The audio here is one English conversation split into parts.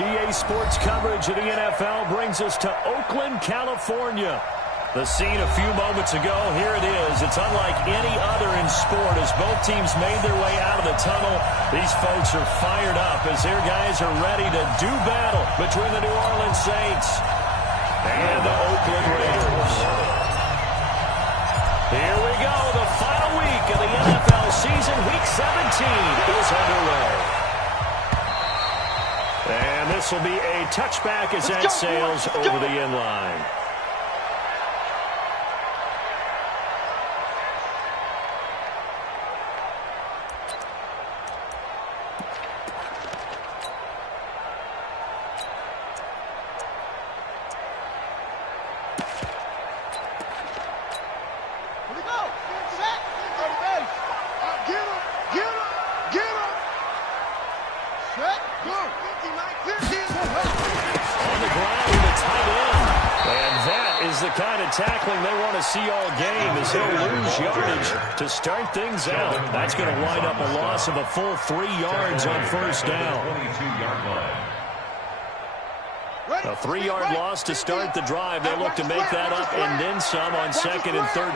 GA Sports coverage of the NFL brings us to Oakland, California. The scene a few moments ago, here it is. It's unlike any other in sport as both teams made their way out of the tunnel. These folks are fired up as their guys are ready to do battle between the New Orleans Saints and the Oakland Raiders. Here we go. The final week of the NFL season. Week 17 is underway. And this will be a touchback as that sails over the end line. Tackling they want to see all game as he'll lose yardage to start things out. That's going to wind up a loss of a full 3 yards on first down. A 3-yard loss to start the drive. They look to make that up and then some on 2nd and 13.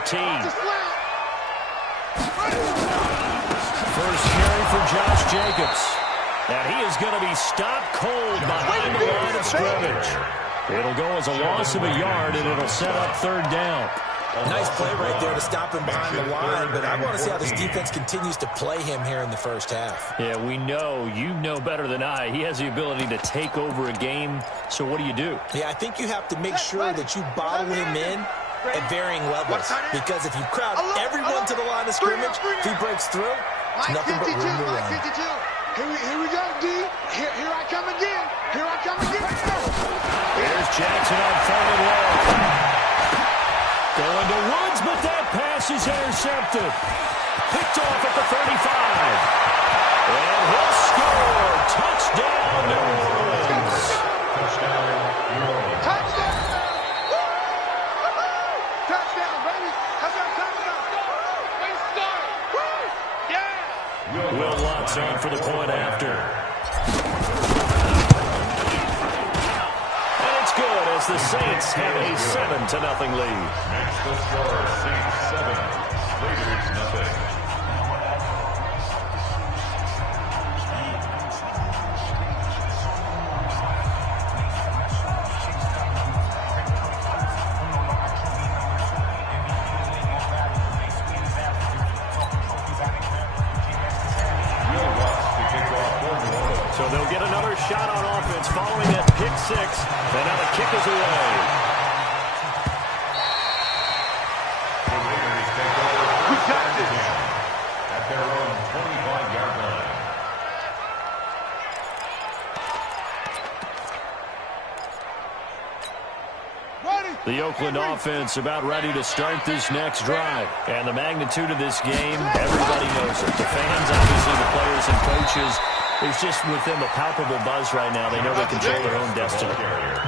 First carry for Josh Jacobs. And he is going to be stopped cold behind the line of scrimmage. It'll go as a loss of a yard, and it'll set up 3rd down. Nice play right there to stop him behind the line, but I want to see how this defense continues to play him here in the first half. Yeah, we know. You know better than I. He has the ability to take over a game, so what do? Yeah, I think you have to make sure that you bottle him in at varying levels, because if you crowd everyone to the line of scrimmage, if he breaks through, it's nothing but room to run. Here we go, D. Here I come again. Here I come again. Here's Jackson on 3rd and long. Going to Woods, but that pass is intercepted. Picked off at the 35. And he'll score. Touchdown, New Orleans. Touchdown, New Orleans. Touchdown. Touchdown, baby. Touchdown, touchdown. Way to start. Yeah. Will Lutz on for the point after. As the Saints have a 7-0 lead. Next the score, Saints 7, Raiders nothing. So they'll get another shot on offense following that pick 6. And now the kick is away. The Raiders take over first and 10 at their own 25-yard line. The Oakland offense about ready to start this next drive. And the magnitude of this game, everybody knows it. The fans, obviously the players and coaches. There's just with them a palpable buzz right now. They know they control their own destiny.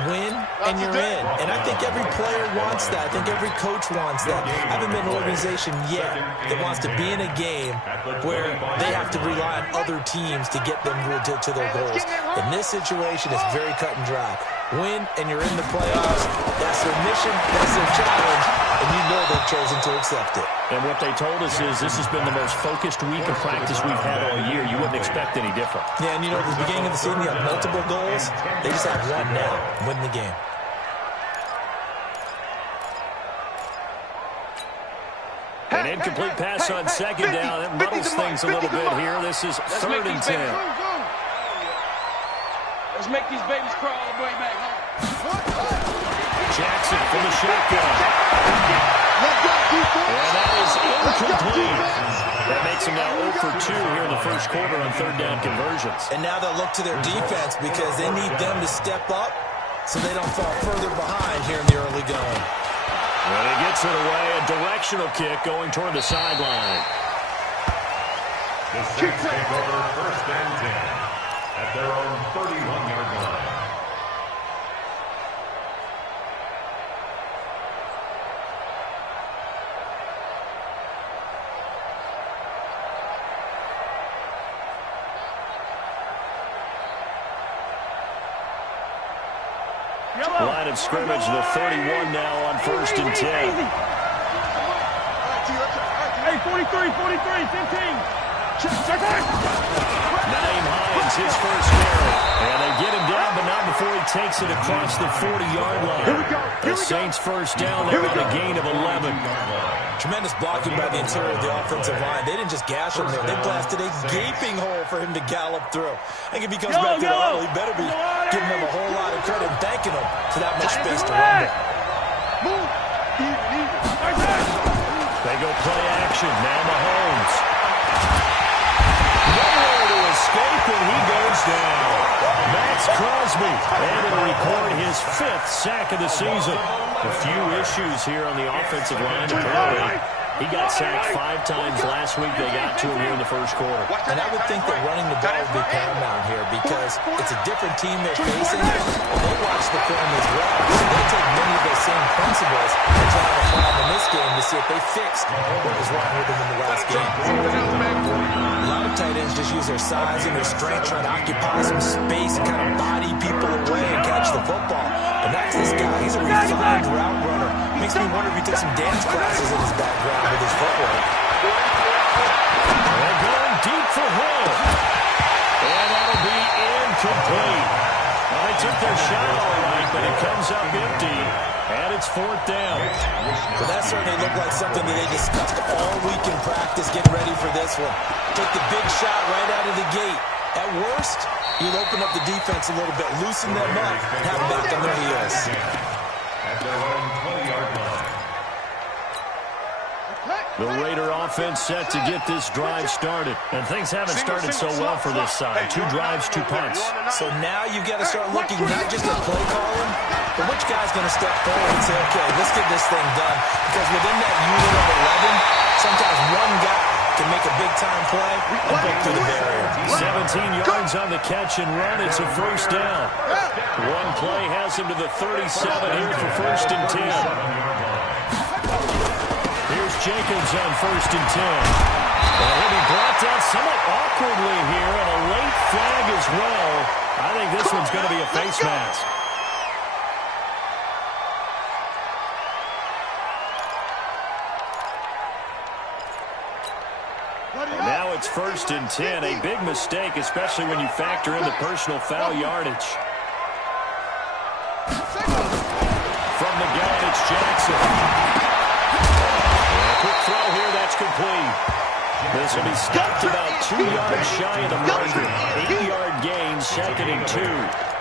Win, and you're in. And I think every player wants that. I think every coach wants that. I haven't been an organization yet that wants to be in a game where they have to rely on other teams to get them to their goals. In this situation, it's very cut and dry. Win, and you're in the playoffs. That's their mission. That's their challenge. And you know they've chosen to accept it. And what they told us is this has been the most focused week of practice we've had all year. You wouldn't expect any different. Yeah, and you know, at the beginning of the season, you have multiple goals. They just have one now. Win the game. An incomplete pass on 2nd down. It muddles things a little bit here. This is 3rd and 10. Let's make these babies crawl all the way back home. Jackson from the shotgun. And that is incomplete. That makes them now 0 for 2 here in the first quarter on 3rd down conversions. And now they'll look to their defense because they need them to step up so they don't fall further behind here in the early going. When he gets it away, a directional kick going toward the sideline. The Saints take over first and 10 at their own 31-yard line. Line of scrimmage, the 31 now on 1st and 10. Hey, 43, 15. Naeem Hines, his first carry. And they get him down, but not before he takes it across the 40-yard line. The Saints first down there on a gain of 11. Tremendous blocking by the interior of the offensive line. They didn't just gash him there. They blasted a gaping hole for him to gallop through. I think if he comes back to the huddle, he better be giving them a whole lot of credit and thanking them for that much space to run it. They go play action. Now Mahomes. Nowhere to escape, and he goes down. Max Crosby, and it'll record his 5th sack of the season. A few issues here on the offensive line. Apparently, he got sacked 5 times last week. They got to him here in the first quarter. And I would think that running the ball would be paramount here because it's a different team they're facing, and they watch the film as well. So they take many of those same principles and try to apply them in this game to see if they fixed what was wrong with them in the last game. A lot of tight ends just use their size and their strength, trying to occupy some space and kind of body people away and catch the football. But that's this guy. He's a refined route runner. Makes me wonder if he took some dance classes in his background with his footwork. They're going deep for Hill. And that'll be incomplete. Well, they took their shot all right, but it comes up empty. And it's 4th down. Well, that certainly looked like something that they discussed all week in practice, getting ready for this one. Take the big shot right out of the gate. At worst, you'll open up the defense a little bit, loosen them up, and have them back on their heels. At their own 20-yard line. The Raider offense set to get this drive started. And things haven't started so well for this side. 2 drives, 2 punts. So now you've got to start looking not just at play calling, but which guy's going to step forward and say, okay, let's get this thing done. Because within that unit of 11, sometimes one guy can make a big-time play and break through the barrier. 17 yards on the catch and run. It's a first down. One play has him to the 37 here for 1st and 10. Here's Jacobs on 1st and 10. And he'll be brought down somewhat awkwardly here, and a late flag as well. I think this one's going to be a face mask. And now it's 1st and 10. A big mistake, especially when you factor in the personal foul yardage. From the gun, it's Jackson. Quick throw here, that's complete. This will be stopped about 2 yards shy of the marker. 8-yard gain, 2nd and 2.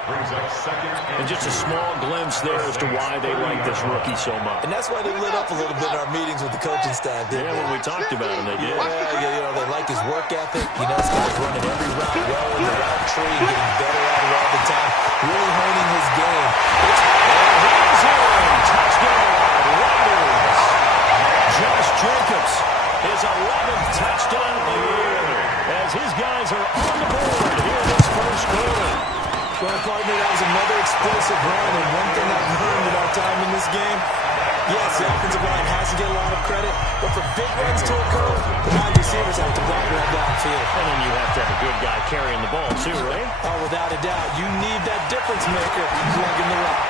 And just a small glimpse there as to why they like this rookie so much. And that's why they lit up a little bit in our meetings with the coaching staff, didn't they? When we talked about him, they did. Yeah, they like his work ethic. This guy's running every route well in the route tree and getting better at it all the time. Really honing his game. He's in. Touchdown, Raiders. Josh Jacobs, his 11th touchdown of the year, as his guys are on the board here in this first quarter. Well, partner, that was another explosive run, and one thing I've learned in our time in this game, yes, the offensive line has to get a lot of credit, but for big runs to occur, the wide receivers have to block well downfield. And then you have to have a good guy carrying the ball, too, right? Oh, without a doubt. You need that difference maker lugging the rock.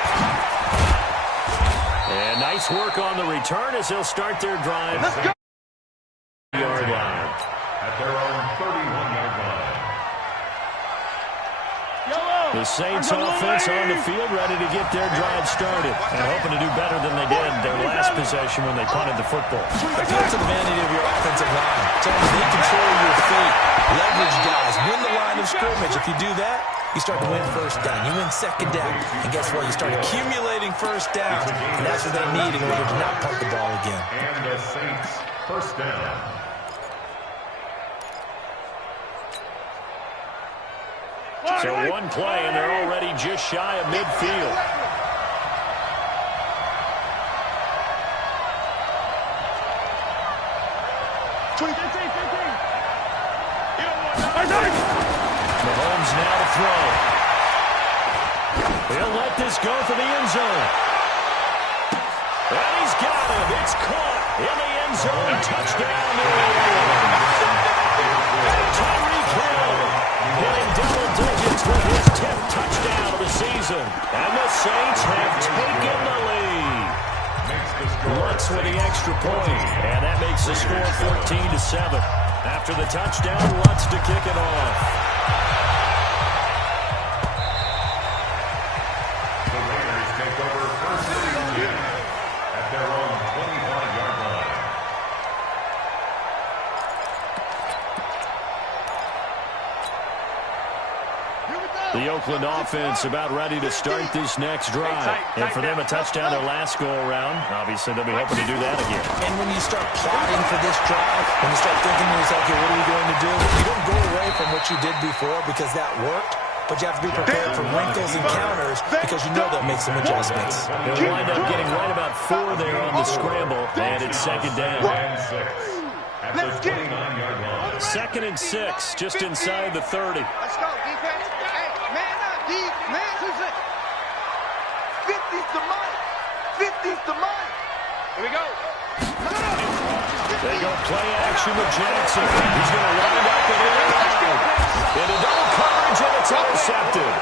And nice work on the return as they'll start their drive. Let's go. Yard line. At their own 31-yard line. The Saints offense on the field, ready to get their drive started and hoping to do better than they did their last possession when they punted the football. Appeal to the vanity of your offensive line. Tell them they control your fate. Leverage guys. Win the line of scrimmage. If you do that, you start to win first down. You win second down. And guess what? You start accumulating first downs. And that's what they need in order to not punt the ball again. And the Saints first down. So one play, and they're already just shy of midfield. Mahomes now to throw. He'll let this go for the end zone. And he's got him. It's caught in the end zone. Touchdown, New England. Tyreek Hill hitting double digits with his 10th touchdown of the the season. And the Saints have taken the lead. Lutz with the extra point. And that makes the score 14-7. After the touchdown, Lutz to kick it off. The Raiders take over first and 10 at their own 25-yard line. The Oakland offense about ready to start this next drive. And for them, a touchdown their last go-around. Obviously, they'll be hoping to do that again. And when you start plotting for this drive, when you start thinking to yourself, okay, what are we going to do? You don't go away from what you did before because that worked. But you have to be prepared for wrinkles and counters because you know they'll make some adjustments. They'll wind up getting right about 4 there on the scramble, and it's second down. At the 29-yard line. 2nd and 6, just inside the 30. Let's go, defense. Hey, man up, D. Man, who's it? 50's the money. 50's the money. Here we go. They go play action with Jackson. He's going to wind up in the line. Into double coverage, and it's intercepted.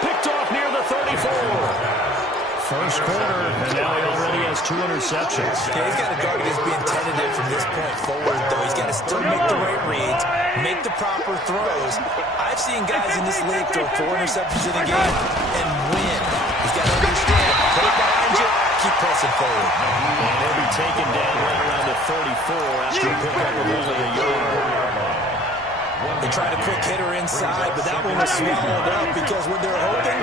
Picked off near the 34. First quarter, and now he already has 2 interceptions. Yeah, he's got to guard against being tentative from this point forward, though. He's got to still make the right reads, make the proper throws. I've seen guys in this league throw 4 interceptions in a game and win. He's got to understand, put it behind you, keep pressing forward. And he'll be taken down right around the 34 after a pickup of only a yard. They tried a quick hitter inside, but that one was swallowed up because when they're hoping,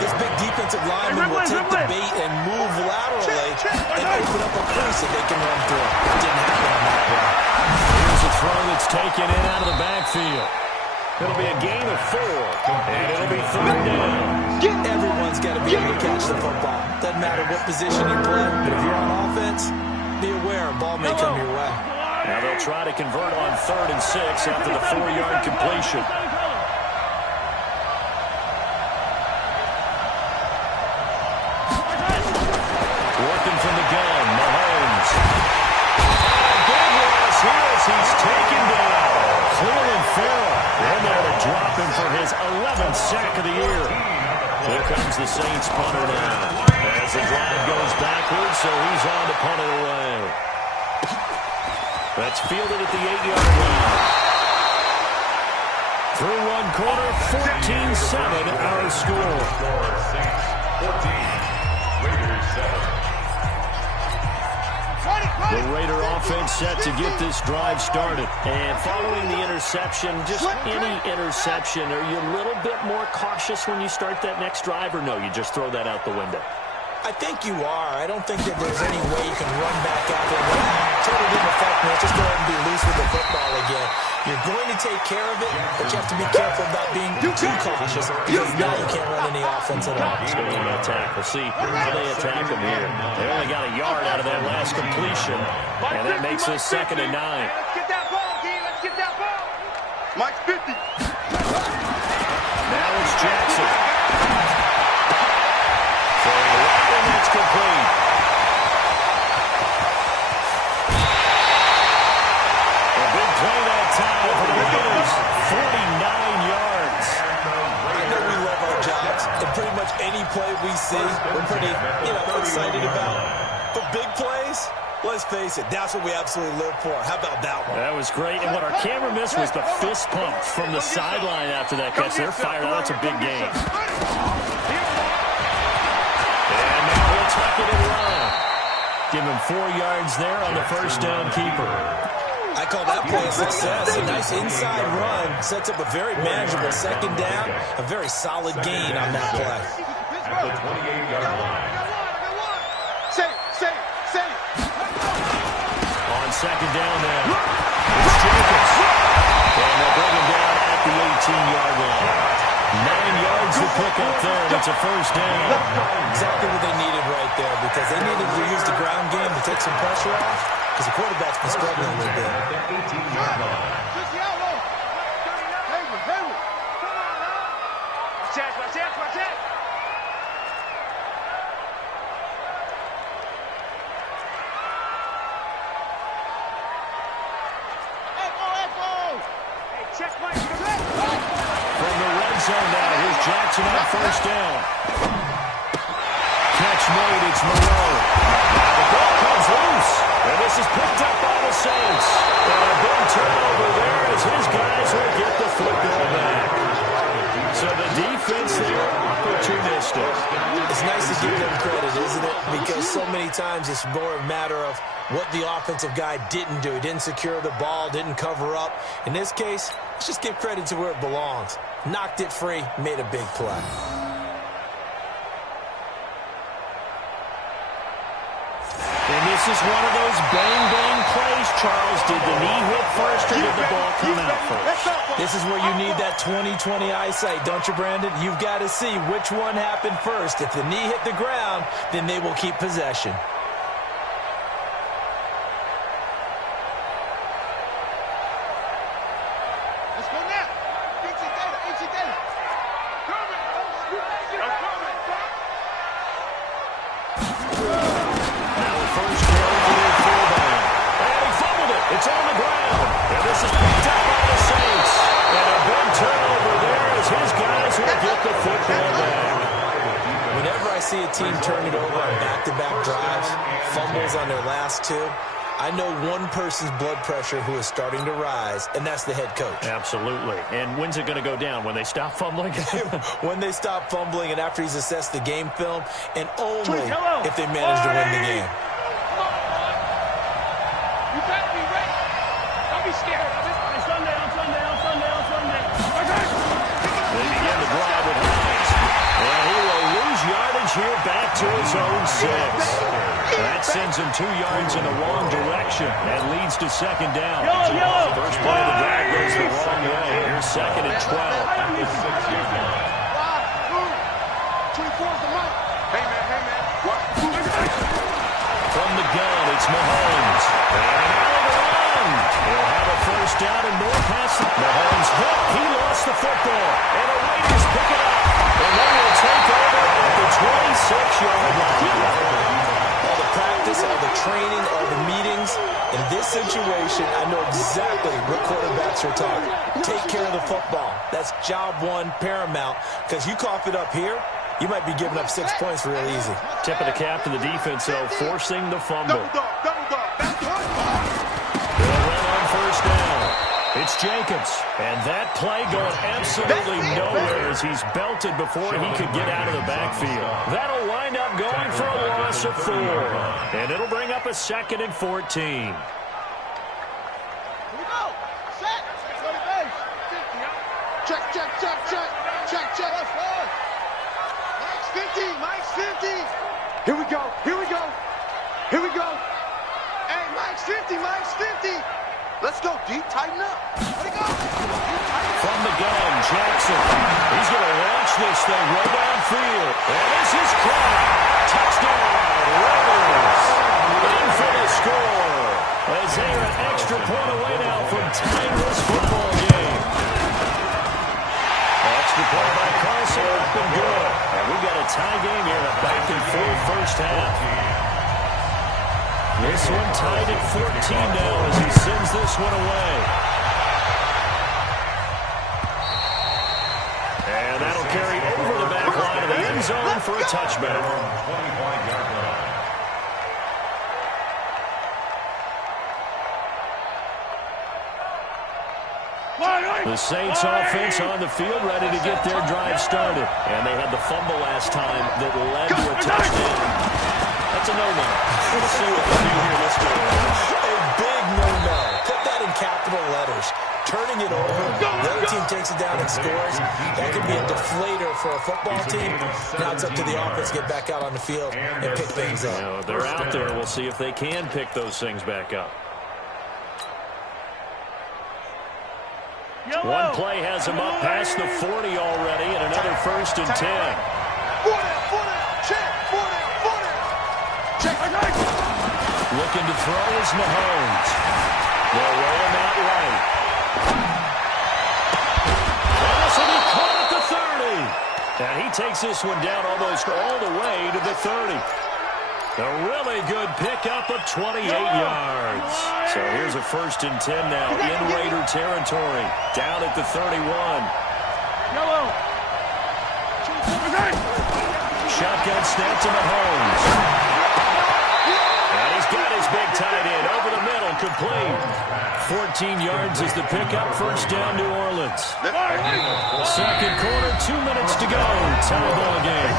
this big defensive lineman will take the bait and move laterally and open up a crease that they can run through. It didn't happen on that one. Here's a throw that's taken in out of the backfield. It'll be a gain of 4, and it'll be 3rd down. Everyone's got to be able to catch the football. Doesn't matter what position you play, but if you're on offense, be aware a ball may come your way. Now they'll try to convert on 3rd and 6 after the 4-yard completion. Working from the gun, Mahomes. Big loss here as he's taken down. Cleveland Farrell. They're there to drop him for his 11th sack of the year. Here comes the Saints punter now. As the drive goes backwards, so he's on to punt it away. That's fielded at the 8-yard line. Through one quarter, 14-7 our score. Saints 14, Raiders 7. The Raider offense set to get this drive started. And following the interception, just any interception, are you a little bit more cautious when you start that next drive, or no, you just throw that out the window? I think you are. I don't think that there's any way you can run back out there. Totally didn't affect me. Let's just go ahead and be loose with the football again. You're going to take care of it, but you have to be careful about being too cautious because now you can't run any offense at all. Still on that tackle. See how they attack him here. They only got a yard out of that last completion, and that makes us 2nd and 9. Let's get that ball, D. Let's get that ball. Mike's 50. Now it's Jackson. That's complete. A big play that time for the Raiders. 49 yards. I know we love our jobs, and pretty much any play we see, we're pretty, excited about. But big plays, let's face it, that's what we absolutely live for. How about that one? That was great. And what our camera missed was the fist pump from the sideline after that catch. They're fired out. That's a big game. Tuck it and run. Give him 4 yards there on the first down keeper. I call that play a success. A nice inside run sets up a very manageable 2nd down. A very solid gain on that play. At the 28-yard line. Save. On 2nd down now, it's Jacobs. And they'll bring him down at the 18-yard line. 9 yards to pick up there, and it's a first down. Exactly what they needed right there because they needed to use the ground game to take some pressure off because the quarterback's been struggling a little bit. At the 18-yard line. Watch it. Hey, check Mike. From the red zone now, here's Jackson on first down. Catch made, it's Moreau. The ball comes loose, and this is picked up by the Saints. And a big turnover there as his guys will get the football back. So the defense there, opportunistic. It's nice to give them credit, isn't it? Because so many times it's more a matter of what the offensive guy didn't do. He didn't secure the ball, didn't cover up. In this case, let's just give credit to where it belongs. Knocked it free, made a big play. And this is one of those bang-bang plays, Charles. Did the knee hit first or did the ball come out first? This is where you need that 20/20 eyesight, don't you, Brandon? You've got to see which one happened first. If the knee hit the ground, then they will keep possession. Let's go now. HC Data. It's on the ground, and this is picked up by the Saints. And a big turnover there as his guys will get the football back. Whenever I see a team turn it over on back-to-back drives, fumbles on their last two, I know one person's blood pressure who is starting to rise, and that's the head coach. Absolutely. And when's it going to go down? When they stop fumbling? When they stop fumbling and after he's assessed the game film, and only if they manage to win the game. You better be ready. Don't be scared of it. On Sunday. They begin the drive with Hines. And he will lose yardage here back to his own 6. That sends him 2 yards in the wrong direction. That leads to second down. Yellow. First play of the drive goes the wrong way. Here's second and 12. 5, 2, 24 is the line. Hey, man. What? From the gun, it's Mahomes. And out of the run. He'll have a first down and more passing. Mahomes hit. He lost the football. And the Raiders pick it up. And they will take over at the 26-yard line. All the practice, all the training, all the meetings. In this situation, I know exactly what quarterbacks are talking. Take care of the football. That's job one, paramount. Because you cough it up here, you might be giving up 6 points real easy. Tip of the cap to the defense, though, forcing the fumble. Double dog. That's one. They'll run on first down. It's Jacobs. And that play going absolutely nowhere as he's belted before he could get out of the backfield. That'll wind up going for a loss of 4. And it'll bring up a 2nd and 14. Here we go. Set. Go to base. Check. Mike's 50. Here we go. Hey, Mike's 50. Let's go, deep, tighten up. Let it go. From the gun, Jackson. He's going to launch this thing right downfield. And this is caught. Touchdown, Raiders. In for the score. As they are an extra point away now from tying this football game. Extra point by Carson. Been good. And we've got a tie game here in a back-and-forth first half. This one tied at 14 now as he sends this one away. And that'll carry over the back line of the end zone for a touchback. The Saints offense on the field ready to get their drive started. And they had the fumble last time that led to a touchdown. That's a no-no. We'll see what they do here this game. A big no-no. Put that in capital letters. Turning it over, the other team takes it down and scores. That could be a deflator for a football team. Now it's up to the offense to get back out on the field and pick things up. Now, they're out there. We'll see if they can pick those things back up. One play has him up past the 40 already, and another 1st and 10. Looking to throw is Mahomes. They'll roll him out right. And this will be caught at the 30. And he takes this one down almost all the way to the 30. A really good pickup of 28 yards. So here's a 1st and 10 now in Raider territory. Down at the 31. Yellow. shotgun snap to Mahomes. And he's got his big tight end over the middle, complete. 14 yards is the pickup, first down, New Orleans. Second quarter, 2 minutes to go. Tie ball game.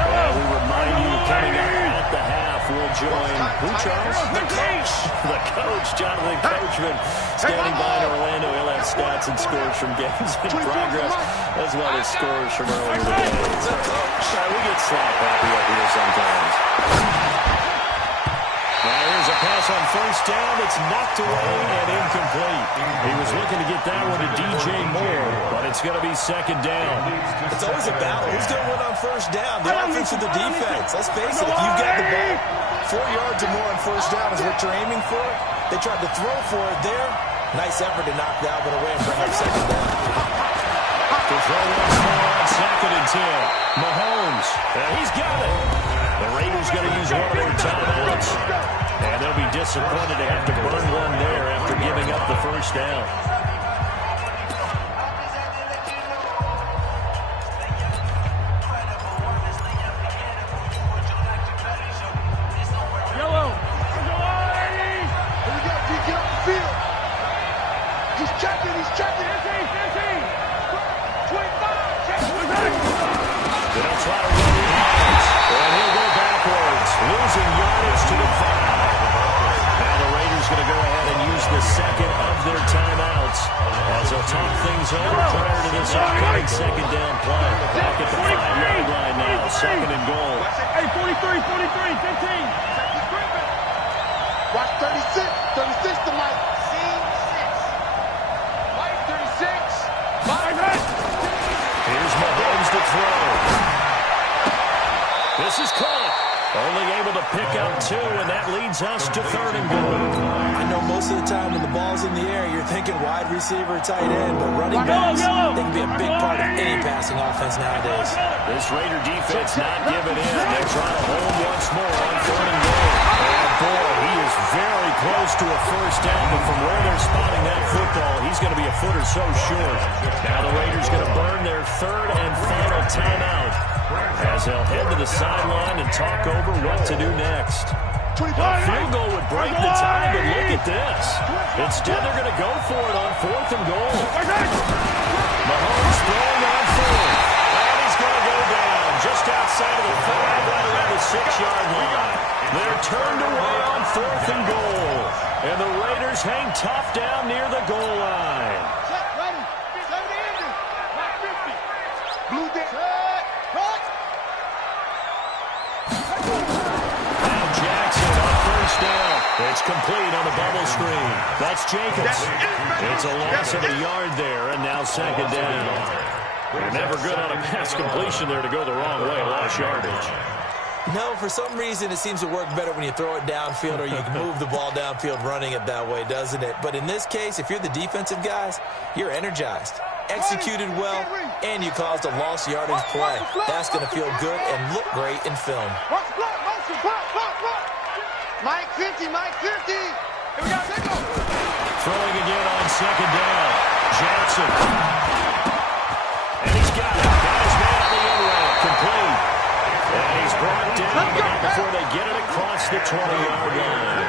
And we remind you, coming up at the half, we'll join who, Charles? The coach. The coach, Jonathan Coachman, standing by in Orlando. He'll have stats and scores from games in progress, as well as scores from earlier today. We get slap happy up here sometimes. Now here's a pass on first down that's knocked away and incomplete. He was looking to get that one to DJ Moore, but it's going to be second down. It's always a battle. Who's going to win on first down? The offense or the defense? Let's face it, if you've got the ball 4 yards or more on first down is what you're aiming for. They tried to throw for it there. Nice effort to knock that one away and bring up second down. To throw once more on second and 10. Mahomes, and he's got it. The Raiders going to use one of their timeouts. And they'll be disappointed to have to burn one there after giving up the first down. Yellow. Here we go, D. Get up the field. He's checking. He's checking. 25. They'll try to run it out. And he'll go backwards, losing yardage to the 5. Now the Raiders going to go ahead and use the second of their timeouts as they'll talk things over prior to this upcoming second down play. Back at the 5-yard line now, second and goal. Hey, 43, 15. Watch 36. 36 to Mike. Mike 36. Here's Mahomes to throw. This is caught. Only able to pick up 2, and that leads us to third and goal. I know most of the time when the ball's in the air, you're thinking wide receiver, tight end, but running backs, they can be a big part of any passing offense nowadays. This Raider defense not giving in. They try to hold once more on third and goal. And boy, he is very close to a first down, but from where they're spotting that football, he's going to be a foot or so short. Now the Raiders going to burn their third and final timeout as they'll head to the sideline and talk over what to do next. A field goal would break the tie, but look at this. Instead, they're going to go for it on fourth and goal. Mahomes throwing on fourth. And he's going to go down just outside of the 5, right around the 6-yard line. They're turned away on fourth and goal. And the Raiders hang tough down near the goal line. Blue day. It's complete on the bubble screen. That's Jacobs. It's a loss of a yard there, and now second down. You're never good on a pass completion there to go the wrong way. Lost yardage. No, for some reason, it seems to work better when you throw it downfield or you can move the ball downfield running it that way, doesn't it? But in this case, if you're the defensive guys, you're energized, executed well, and you caused a lost yardage play. That's going to feel good and look great in film. Mike 50, Mike 50. Here we go, take off. Throwing again on second down. Jackson. And he's got it. Got his man on the end route. Complete. And he's brought down before they get it across the 20-yard line.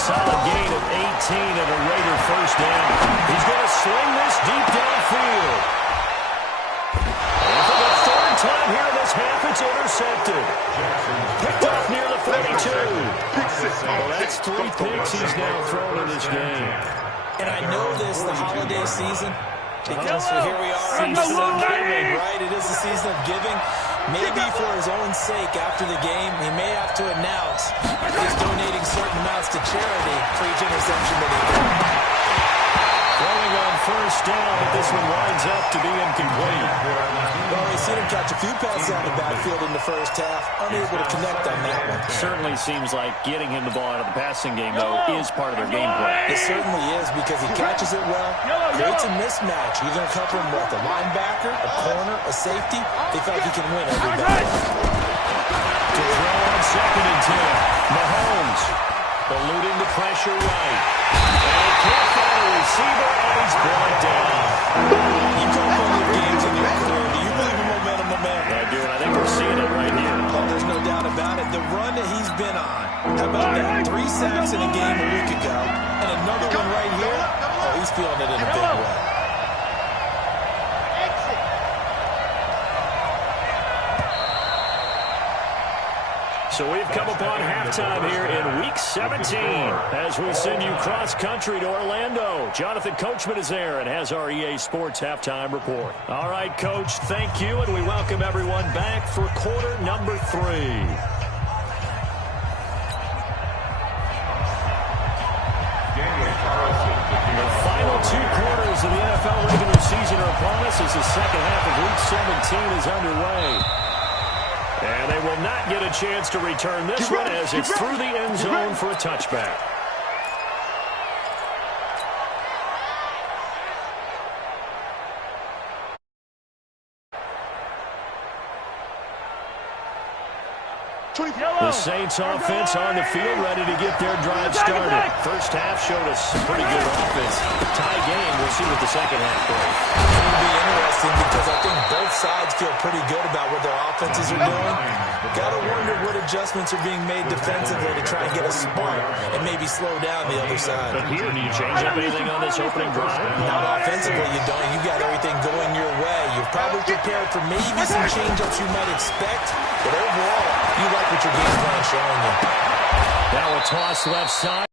Solid gain of 18 and a Raider first down. He's going to sling this deep downfield. And for the third time here in this half, it's intercepted. Picked off near the 32. Well, that's 3 picks he's now thrown in this game. And I know this, the holiday season, because here we are, season of giving, right? It is the season of giving. Maybe for his own sake, after the game, he may have to announce he's donating certain amounts to charity for each interception that he made. Throwing on first down, but this one winds up to be incomplete. Well, we've seen him catch a few passes out of the backfield in the first half, unable to connect on that one. Certainly seems like getting him the ball out of the passing game, though, is part of their game plan. It certainly is, because he catches it well, creates a mismatch. You're going to cover him with a linebacker, a corner, a safety. They feel like he can win every battle. To throw on second and 10. Mahomes eluding the pressure right. And he can't find a receiver, and he's brought down. You can't So we've come upon halftime here in Week 17 as we send you cross-country to Orlando. Jonathan Coachman is there and has our EA Sports halftime report. All right, Coach, thank you, and we welcome everyone back for quarter number 3. The final 2 quarters of the NFL regular season are upon us as the second half of Week 17 is underway. And they will not get a chance to return this one as it's through the end zone for a touchback. The Saints offense on the field, ready to get their drive started. First half showed us some pretty good offense. Tie game, we'll see what the second half brings. It's going to be interesting because I think both sides feel pretty good about what their offenses are doing. Got to wonder what adjustments are being made defensively to try and get a spark and maybe slow down the other side. But here, do you change up anything on this opening drive? Not offensively, you don't. You got everything going your way. You've probably prepared for maybe some change-ups you might expect, but overall, you like what your game plan is showing you. Now a toss left side.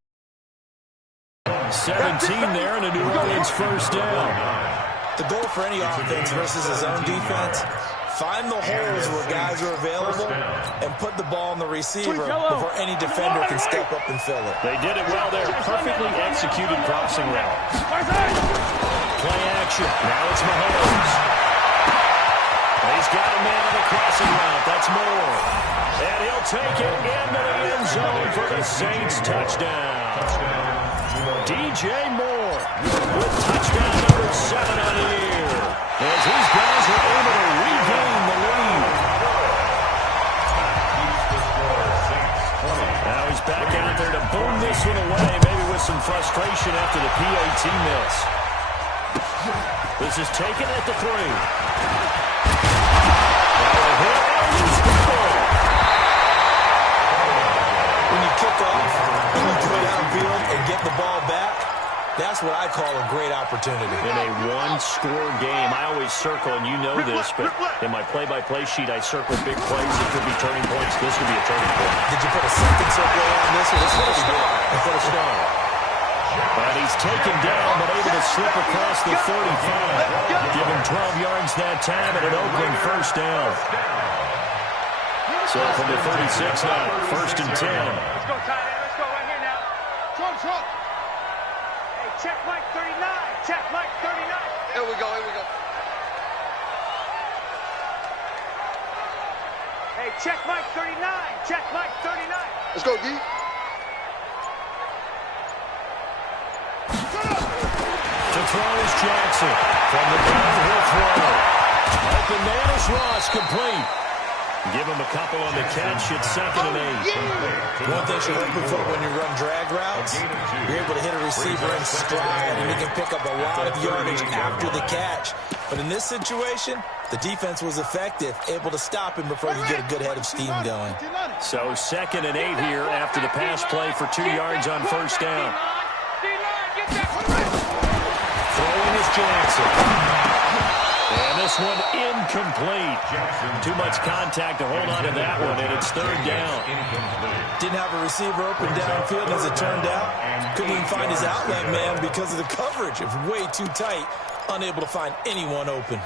17 there and a New Orleans first down. The goal for any offense versus his own defense, find the holes where guys are available and put the ball in the receiver before any defender can step up and fill it. They did it well there. Perfectly executed crossing route. Play action. Now it's Mahomes. He's got a man on the crossing route. That's Moore. And he'll take it into the end zone for the Saints touchdown. DJ Moore with touchdown number 7 on the year. As these guys are able to regain the lead. Now he's back out there to boom this one away, maybe with some frustration after the PAT miss. This is taken at the 3. When you kick off, when you go downfield and get the ball back, that's what I call a great opportunity. In a one-score game, I always circle, and you know this, but in my play-by-play sheet, I circle big plays that could be turning points. This could be a turning point. Did you put a second circle on this? Or Let's put a star. Let's put a star. And he's taken down, but able to slip across the 35. Give him 12 yards that time and an Oakland first down. So from the 36 now, first and 10. Let's go, tight end. Let's go right here now. Trump. Hey, check Mike 39. Check Mike 39. Here we go. Hey, check Mike 39. Check Mike 39. Let's go, D. To throw is Jackson. From the gun, he'll throw. Open man is Ross, complete. Give him a couple on the catch. It's 2nd and 8. One thing you're hoping for when you run drag routes, you're able to hit a receiver in stride, and you can pick up a lot of yardage after the catch. But in this situation, the defense was effective, able to stop him before you get a good head of steam going. So 2nd and 8 here after the pass play for 2 yards on first down. Throwing is Jackson. And this one incomplete. Too much contact to hold on to that one, and it's 3rd down. Didn't have a receiver open downfield, as it turned out. Couldn't even find his outlet man because of the coverage. It was way too tight, unable to find anyone open.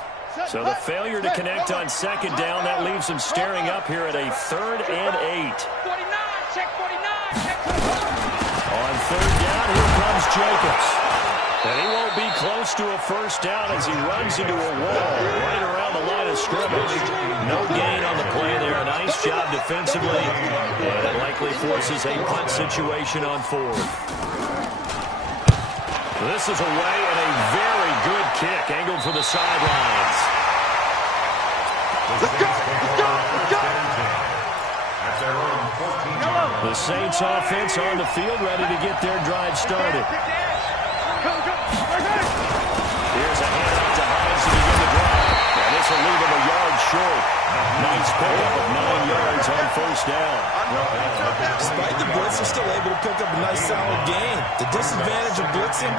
So the failure to connect on 2nd down, that leaves him staring up here at a 3rd and 8. 49, check 49. On 3rd down, here comes Jacobs. And he won't be close to a first down as he runs into a wall right around the line of scrimmage. No gain on the play there. Nice job defensively. And it likely forces a punt situation on 4th. This is away and a very good kick angled for the sidelines. Let's go. The Saints offense on the field ready to get their drive started. Here's a handoff to Hines to begin the drive. And this will leave him a yard short. Nice pickup of 9 yards on first down. Despite the blitz, they're still able to pick up a nice solid gain. The disadvantage of blitzing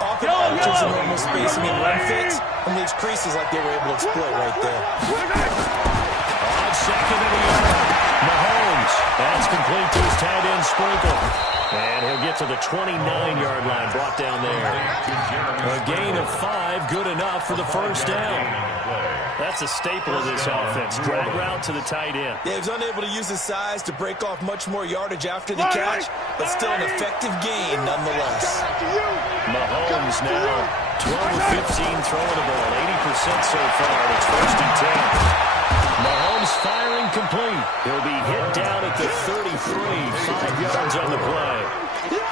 often alters the normal spacing and run fits and leaves creases like they were able to exploit right there. On 2nd and 11, Mahomes. That's complete to his tight end Sprinkle. And he'll get to the 29-yard line, brought down there. A gain of 5, good enough for the first down. That's a staple of this offense. Drag route to the tight end. Yeah, he was unable to use his size to break off much more yardage after the catch, but still an effective gain nonetheless. Mahomes now 12 of 15 throwing the ball, 80% so far. It's first and 10. Mahomes firing complete. He'll be hit down at the 33, 5 yards on the play.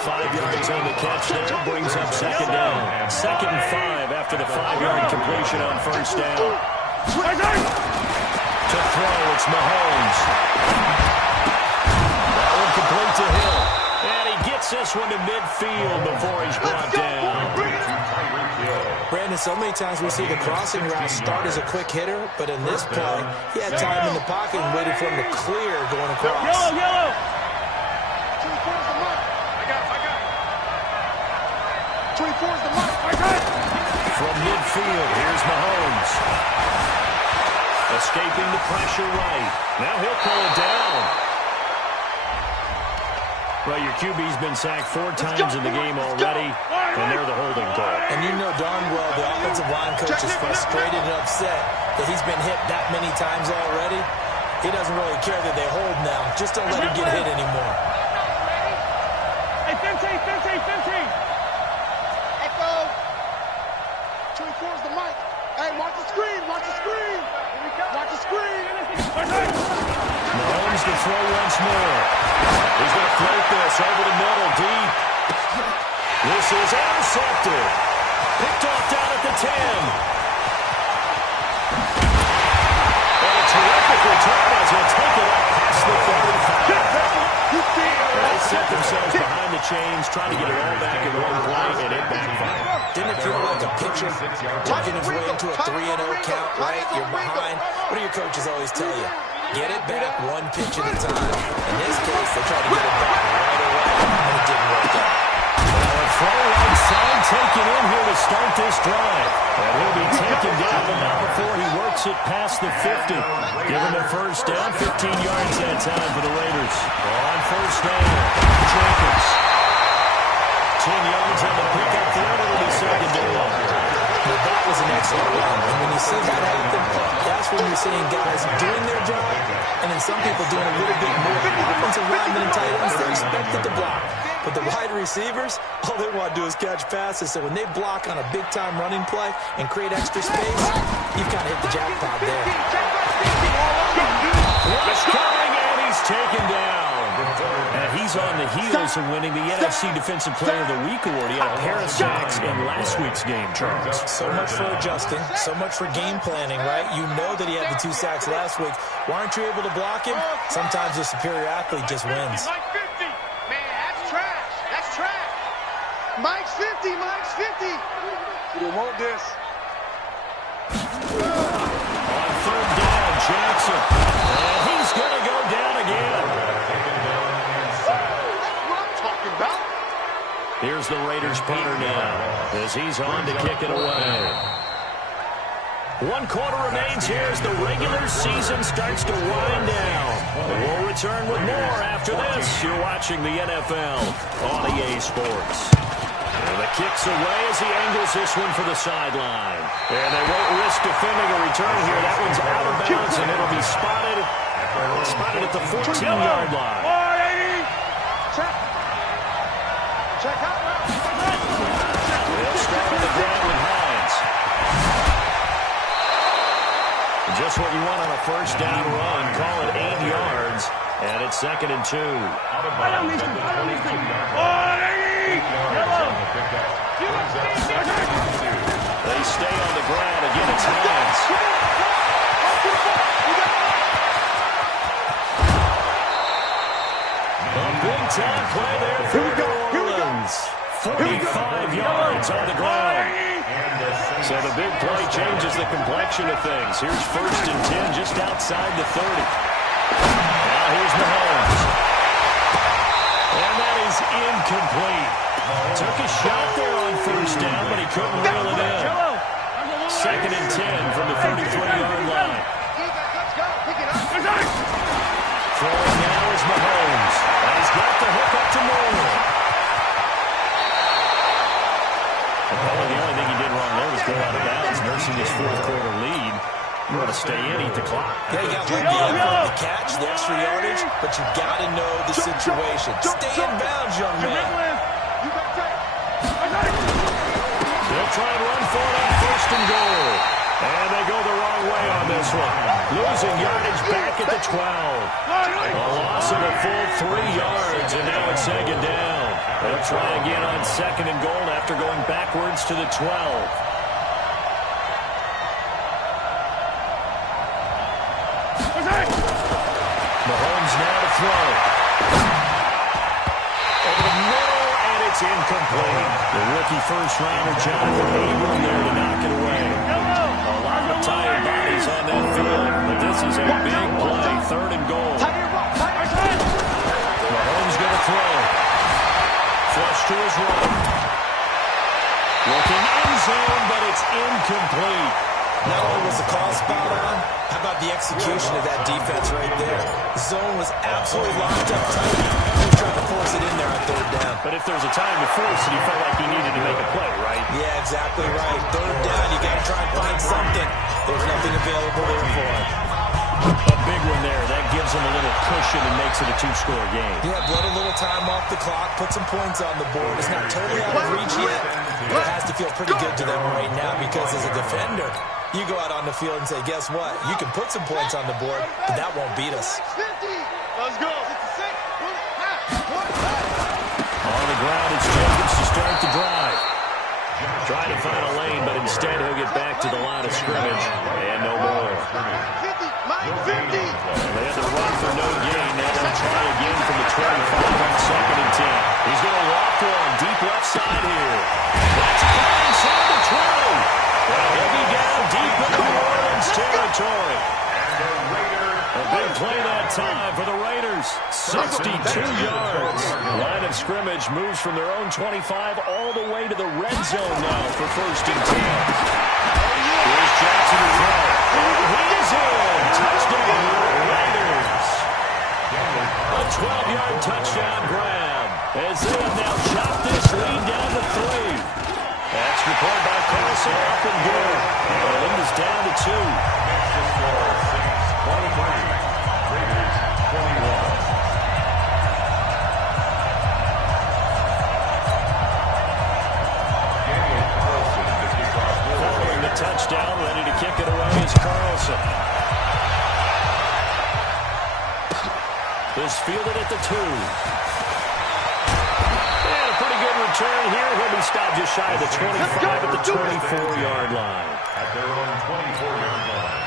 5 yards on the catch there, brings up second down. 2nd and 5 after the 5-yard completion on first down. To throw, it's Mahomes. That one complete to Hill. And he gets this one to midfield before he's brought down. Brandon, so many times we see the crossing route start as a quick hitter, but in this play, he had time in the pocket and waited for him to clear going across. Yellow, yellow. From midfield, here's Mahomes. Escaping the pressure right. Now he'll pull it down. Well, your QB's been sacked 4 times in the game already, and they're the holding call. And you know darn well the offensive line coach is frustrated and upset that he's been hit that many times already. He doesn't really care that they hold now. Just don't let him get hit anymore. Hey, 15. Echo. 24 is the mic. Hey, watch the screen. Watch the screen. Watch the screen. Mahomes to throw once more. He's going to float this over the middle, deep. This is intercepted. Picked off down at the 10. And a terrific return as he'll take it up past the 35. They set themselves behind the chains, trying to get it all back in one play, and it backfired. Didn't it feel like a pitcher working his way into a 3-0 count, right? You're behind. What do your coaches always tell you? Get it back one pitch at a time. In this case, they tried to get it back right away, and it didn't work out. Well, a throw right side taken in here to start this drive. And he'll be taken down now before he works it past the 50. Give him a first down, 15 yards that time for the Raiders. On first down, Jenkins. 10 yards on the pickup there, it'll be second down. Well, that was an excellent run. And when you see that happen, that's when you're seeing guys doing their job, and then some people doing a little bit more. Offensive linemen and tight ends, they're expected to block. But the wide receivers, all they want to do is catch passes. So when they block on a big-time running play and create extra space, you've kind of hit the jackpot there. Rush coming, and he's taken down. And he's on the heels of winning the NFC Defensive Player of the Week award. He had a pair of sacks in last week's game, Charles. So much for adjusting, so much for game planning, right? You know that he had the 2 sacks last week. Why aren't you able to block him? Sometimes the superior athlete just wins. Man, that's trash. That's trash. Mike's 50. Mike's 50. You don't want this. On third down, Jackson. And he's going to go down again. Here's the Raiders punter now as he's on to kick it away. 1 quarter remains here as the regular season starts to wind down. We'll return with more after this. You're watching the NFL on EA Sports. And the kick's away as he angles this one for the sideline. And they won't risk defending a return here. That one's out of bounds, and it'll be spotted at the 14-yard line. Check out. They'll start on the ground with Hines. Just what you want on a first down run. Call it 8 yards. And it's 2nd and 2. They stay on the ground. Again, it's Hines. A big-time play there for New Orleans. 45 yards on the ground. So the big play changes the complexion of things. Here's 1st and 10 just outside the 30. Now here's Mahomes. And that is incomplete. Took a shot there on first down, but he couldn't reel it in. 2nd and 10 from the 33-yard line. Throwing now is Mahomes. And he's got the hook up to Moore. Well, the only thing he did wrong there was go out of bounds, nursing his fourth-quarter lead. You want to stay in, eat the clock. Yeah, you got to love the effort, the catch, the extra yardage, but you got to know the situation. Stay in bounds, young man. They'll try and run for it on first and goal. And they go the wrong way on this one. Losing yardage back at the 12. A loss of a full 3 yards, and now it's second down. They'll try again on second and goal after going backwards to the 12. Mahomes now to throw. Over the middle, and it's incomplete. The rookie first-rounder, Jonathan Abram, there to knock it away. A lot of tired bodies on that field, but this is a big play, third and goal. Mahomes going to throw. Flush to his right. Looking end zone, but it's incomplete. Not only was the call spot on, how about the execution of that defense right there? The zone was absolutely locked up tight. He was trying to force it in there on third down. But if there's a time to force it, he felt like he needed to make a play, right? Yeah, exactly right. Third down, you got to try and find something. There's nothing available there for him. A big one there. That gives him a little cushion and makes it a 2-score game. Yeah, bled a little time off the clock, put some points on the board. It's not totally out of reach yet, but it has to feel pretty good to them right now because as a defender, you go out on the field and say, guess what? You can put some points on the board, but that won't beat us. Let's go. On the ground, it's Jacobs to start the drive. Trying to find a lane, but instead he'll get back to the line of scrimmage. And no more. 50, mine 50. They had to run for no gain. Now they'll try again from the 25 on second and 10. He's going to walk one deep left side here. That's caught inside the 20. He'll be down deep in the New Orleans territory. A big play that time for the Raiders. 62 yards. Line of scrimmage moves from their own 25 all the way to the red zone now for first and 10. Here's Jackson to throw. And he's in. Touchdown, Raiders. A 12-yard touchdown grab as they have now chopped this lead down to 3. Extra point by Carlson, up and good. The lead is down to 2. Following the touchdown, ready to kick it away is Carlson. This fielded at the 2. And a pretty good return here. He'll be stopped just shy of the 25 at the 24-yard line. At their own 24-yard line.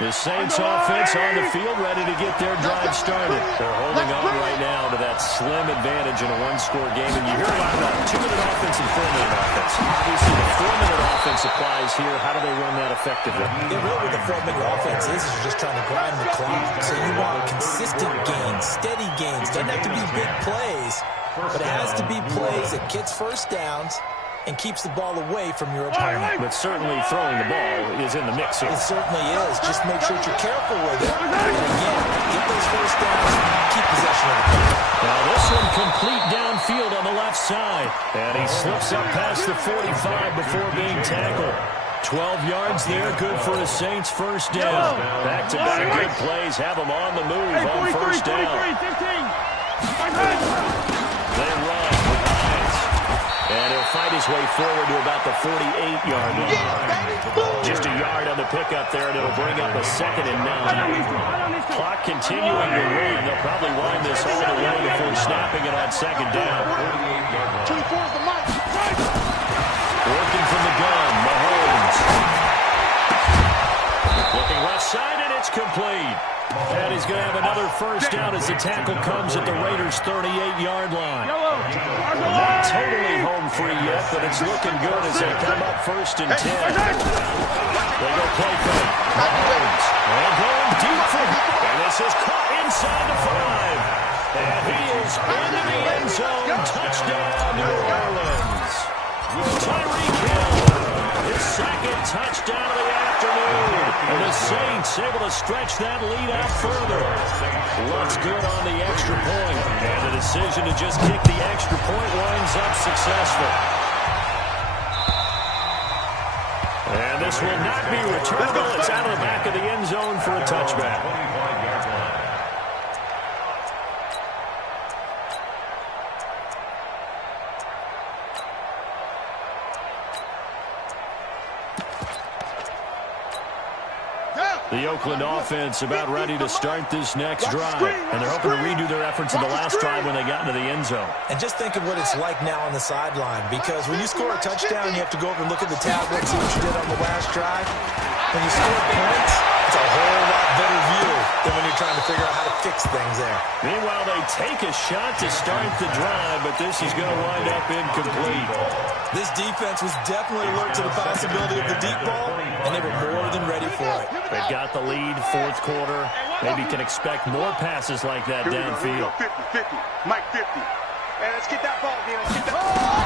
The Saints offense on the field, ready to get their drive started. They're holding on right now to that slim advantage in a one-score game. And you hear a lot about 2-minute offense and 4-minute offense. Obviously, the 4-minute offense applies here. How do they run that effectively? Yeah, really what the 4-minute offense is you're just trying to grind the clock. So you want consistent gains, steady gains. Doesn't have to be big plays, but it has to be plays that gets first downs and keeps the ball away from your opponent. But certainly throwing the ball is in the mix here. It certainly is. Just make sure that you're careful with it. And again, get those first downs, keep possession of the ball. Now this one complete downfield on the left side. And he slips up past the 45 before being tackled. 12 yards there, good for the Saints' first down. Back-to-back good plays have them on the move on first down. They run with Hines. And he'll fight his way forward to about the 48-yard line. Just a yard on the pickup there, and it'll bring up a 2nd and 9. Clock continuing to run. They'll probably wind this all the way before snapping it on 2nd down. Working from the gun, Mahomes. Looking left side, and it's complete. And he's going to have another first down as the tackle comes at the Raiders' 38-yard line. Not totally home free yet, but it's looking good as they come up first and 10. They go play fake. Mahomes. And going deep for him. And this is caught inside the 5. And he is into the end zone. Touchdown, New Orleans. Tyreek Hill. His second touchdown of the afternoon. And the Saints able to stretch that lead out further. Looks good on the extra point. And the decision to just kick the extra point winds up successful. And this will not be returnable. It's out of the back of the end zone for a touchback. The Oakland offense about ready to start this next drive. And they're hoping to redo their efforts in the last drive when they got into the end zone. And just think of what it's like now on the sideline. Because when you score a touchdown, you have to go over and look at the tablet, see what you did on the last drive. When you score points, it's a whole lot better view than when you're trying to figure out how to fix things there. Meanwhile, they take a shot to start the drive, but this is going to wind up incomplete. This defense was definitely alert to the possibility of the deep ball, and they were more than ready for it. They've got the lead, fourth quarter. Maybe can expect more passes like that downfield. 50, Mike 50. Hey, let's get that ball, D. Let's get that ball.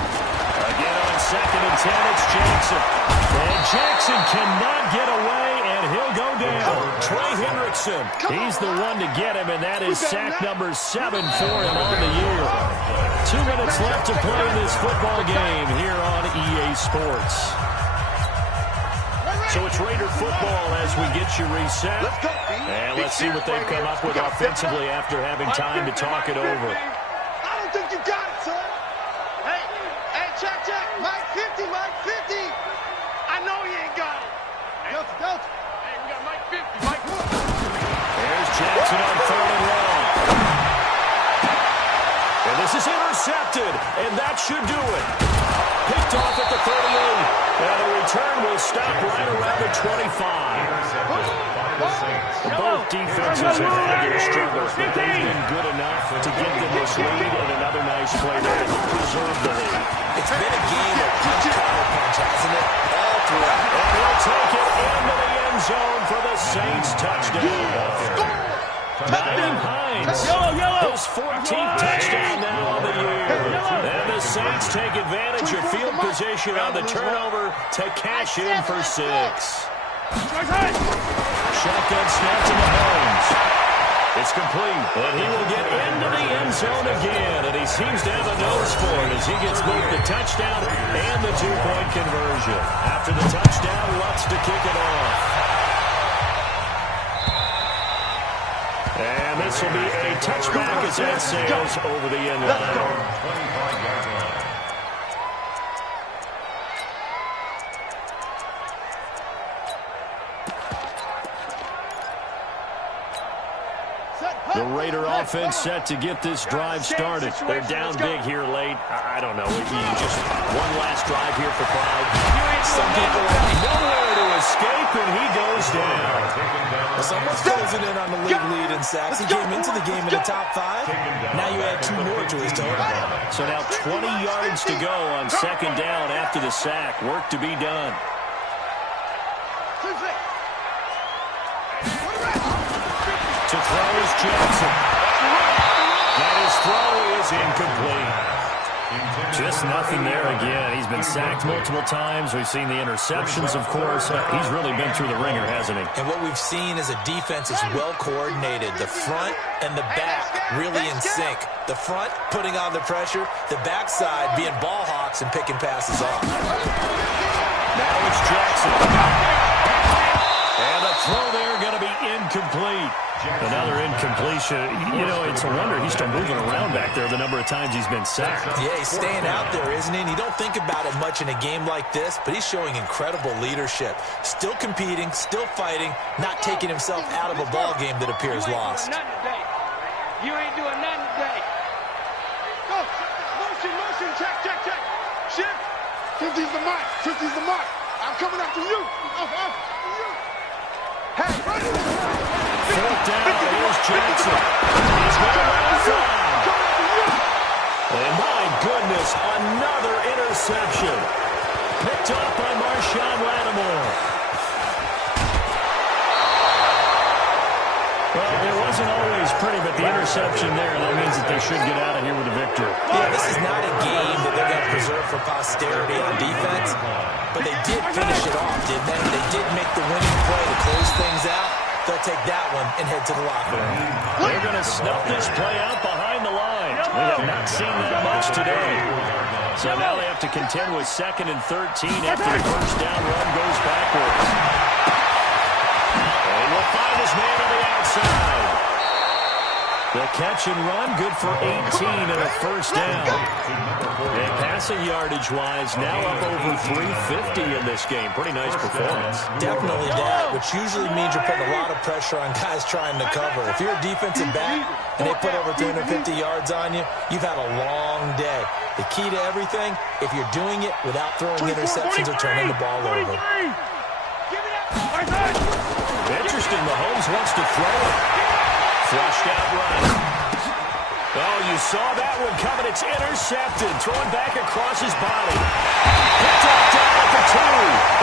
Again on 2nd and 10, it's Jackson. And Jackson cannot get away, and he'll go down. Trey Hendrickson, he's the one to get him, and that is sack number 7 for him on the year. 2 minutes left to play this football game here on EA Sports. So it's Raider football as we get you reset. And let's see what they've come up with offensively after having time to talk it over. I don't think you got it, son. Hey, check. Mike 50, Mike 50. I know he ain't got it. Delta. Hey, we got Mike 50. Mike 1. There's Jackson on 3rd and long. And this is intercepted, and that should do it. Picked off at the 38. And the return will stop right around the 25. Both defenses have had their struggles, but they've been good enough to give them this lead, and another nice play there to preserve the lead. It's been a game of punch, hasn't it? All throughout. And he'll take it into the end zone for the Saints touchdown. Naeem Hines, his 14th touchdown now on the year. And the Saints take advantage of field position on the turnover to cash in for 6. Shotgun snap to Mahomes. It's complete, and he will get into the end zone again, and he seems to have a nose for it as he gets both the touchdown and the 2-point conversion. After the touchdown, Lutz to kick it off. And this will be a touchback as that sails over the end line. The Raider offense set to get this drive started. They're down big here late. I don't know. Just one last drive here for Clyde. Some people have nowhere to escape, and he goes down. Well, someone's closing in on the league lead in sacks. He came into the game in the top 5. Now you add 2 more to his total. So now 20 yards to go on 2nd down after the sack. Work to be done. To throw is Jackson. And his throw is incomplete. Just nothing there again. He's been sacked multiple times. We've seen the interceptions, of course. He's really been through the ringer, hasn't he? And what we've seen is a defense is well coordinated. The front and the back really in sync. The front putting on the pressure. The backside being ball hawks and picking passes off. Now it's Jackson. And the throw there going to be incomplete. Another incompletion. You know, it's a wonder he's still moving around back there the number of times he's been sacked. Yeah, he's staying out there, isn't he? And you don't think about it much in a game like this, but he's showing incredible leadership. Still competing, still fighting, not taking himself out of a ball game that appears lost. You ain't doing nothing today. Go. Motion. Check. Shift. 50's the mark. 50's the mark. I'm coming after you. Hey, ready? 4th down, here's Jackson. He's going to run inside. And my goodness, another interception. Picked up by Marshawn Lattimore. Well, it wasn't always pretty, but the interception there, that means that they should get out of here with a victory. Yeah, this is not a game that they're going to preserve for posterity on defense, but they did finish it off, didn't they? They did make the winning play to close things out. they'll take that one and head to the locker room. They're going to snuff this play out behind the line. We have not seen that much today. So now they have to contend with 2nd and 13 after the first down run goes backwards. And we'll find his man on the outside. The catch and run, good for 18 and a first down. And passing yardage-wise, now up over 350 in this game. Pretty nice performance. Definitely that, which usually means you're putting a lot of pressure on guys trying to cover. If you're a defensive back and they put over 350 yards on you, you've had a long day. The key to everything, if you're doing it without throwing interceptions or turning the ball over. Interesting, Mahomes wants to throw it. Flushed out right. Oh, you saw that one coming. It's intercepted. Throwing back across his body. Picked up down at the 2.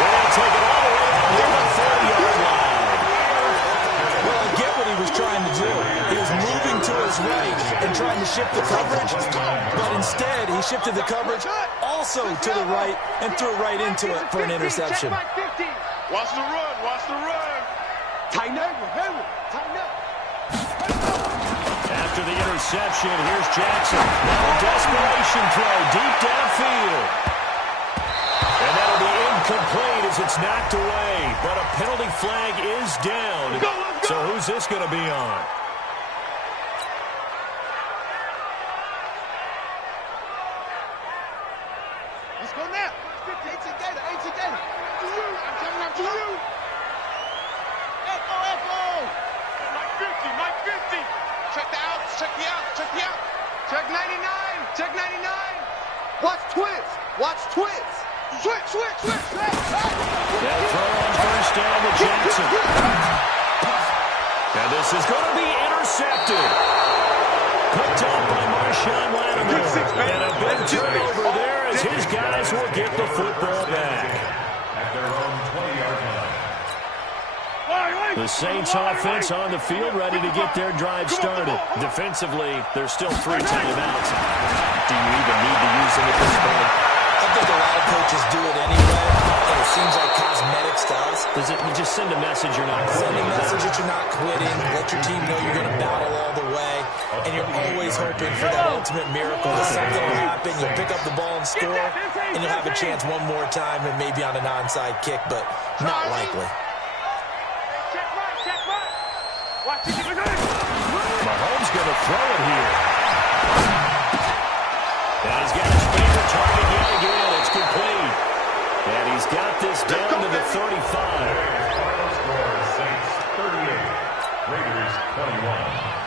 They're going to take it all the way out near the 30-yard line. Well, I get what he was trying to do. He was moving to his right and trying to shift the coverage, but instead he shifted the coverage also to the right and threw right into it for an interception. Watch the run. Watch the run. Tighten up. Tighten up. After the interception, here's Jackson. Now a desperation throw deep downfield. And that'll be incomplete as it's knocked away. But a penalty flag is down. So who's this going to be on? Let's go now. 18 Gator. I'm coming up to you. Echo. Mike 50. Check the outs. Check the out. Check 99. Check 99. Watch twist. Switch. That throw on first down to Jackson. And this is going to be intercepted. Picked up by Marshawn Lattimore. And a big turnover there as his guys will get the football back. At their own 20-yard line. The Saints offense on the field ready to get their drive started. Defensively, there's still 3 timeouts. Do you even need to use them at this point? I think a lot of coaches do it anyway, and it seems like cosmetics to us. Does it just send a message you're not Send quitting? a message that you're not quitting. Let your team know you're going to battle all the way. And you're always hoping for that ultimate miracle that something will happen. You'll pick up the ball and score, and you'll have a chance one more time and maybe on an onside kick, but not likely. Mahomes going to throw it here. And he's got his favorite target yet again. It's complete. And he's got this down to the 35. Final score, Saints 38, Raiders 21.